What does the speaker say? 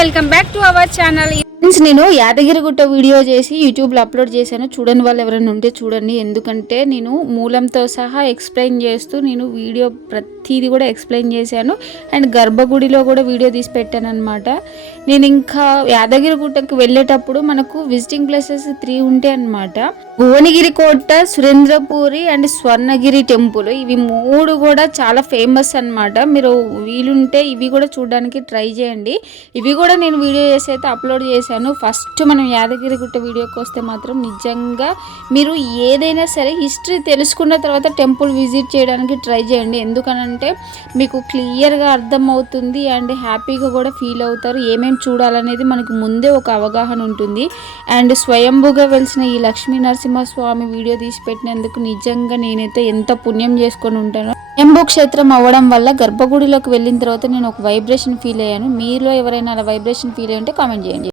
Welcome back to our channel. Friends నేను Yadagirigutta video చేసి యూట్యూబ్లో అప్లోడ్ చేశాను. చూడని వాళ్ళు ఎవరైనా ఉంటే చూడండి. ఎందుకంటే నేను మూలంతో సహా ఎక్స్ప్లెయిన్ చేస్తూ నేను వీడియో ప్రతిదీ కూడా ఎక్స్ప్లెయిన్ చేశాను. అండ్ గర్భగుడిలో కూడా వీడియో తీసి పెట్టాను అనమాట నేను ఇంకా యాదగిరిగుట్టకి వెళ్ళేటప్పుడు మనకు విజిటింగ్ ప్లేసెస్ త్రీ ఉంటాయి అనమాట భువనగిరి కోట సురేంద్రపూరి అండ్ స్వర్ణగిరి టెంపుల్ ఇవి మూడు కూడా చాలా ఫేమస్ అనమాట మీరు వీలుంటే ఇవి కూడా చూడడానికి ట్రై చేయండి. ఇవి కూడా నేను వీడియో చేసి అయితే అప్లోడ్ చేశాను. ఫస్ట్ మనం యాదగిరిగుట్ట వీడియోకి వస్తే మాత్రం నిజంగా మీరు ఏదైనా సరే హిస్టరీ తెలుసుకున్న తర్వాత టెంపుల్ విజిట్ చేయడానికి ట్రై చేయండి. ఎందుకనంటే మీకు క్లియర్గా అర్థమవుతుంది అండ్ హ్యాపీగా కూడా ఫీల్ అవుతారు. ఏమేమి చూడాలనేది మనకు ముందే ఒక అవగాహన ఉంటుంది. అండ్ స్వయంభూగా వెలిసిన ఈ లక్ష్మీ నరసింహస్వామి వీడియో తీసి పెట్టినందుకు నిజంగా నేనైతే ఎంత పుణ్యం చేసుకొని ఉంటానో ఎంబో క్షేత్రం అవ్వడం వల్ల గర్భగుడిలోకి వెళ్ళిన తర్వాత నేను ఒక వైబ్రేషన్ ఫీల్ అయ్యాను. మీలో ఎవరైనా అలా వైబ్రేషన్ ఫీల్ అయ్యి ఉంటే కామెంట్ చేయండి.